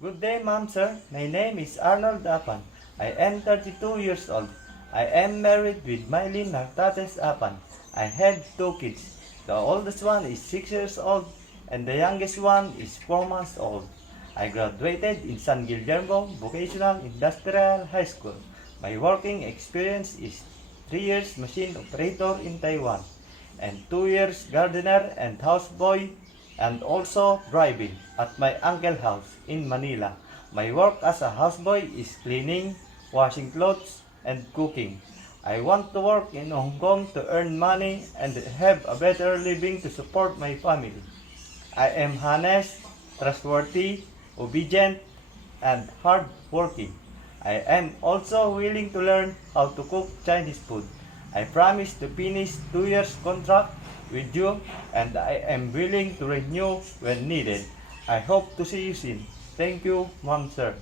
Good day, ma'am, sir. My name is Arnold Apan. I am 32 years old. I am married with Mylene Nartates Apan. I have two kids. The oldest one is 6 years old and the youngest one is 4 months old. I graduated in San Guillermo Vocational Industrial High School. My working experience is 3 years machine operator in Taiwan and 2 years gardener and houseboy and also driving at my uncle's house in Manila. My work as a houseboy is cleaning, washing clothes, and cooking. I want to work in Hong Kong to earn money and have a better living to support my family. I am honest, trustworthy, obedient, and hardworking. I am also willing to learn how to cook Chinese food. I promise to finish 2 years contract with you and I am willing to renew when needed. I hope to see you soon. Thank you, ma'am, sir.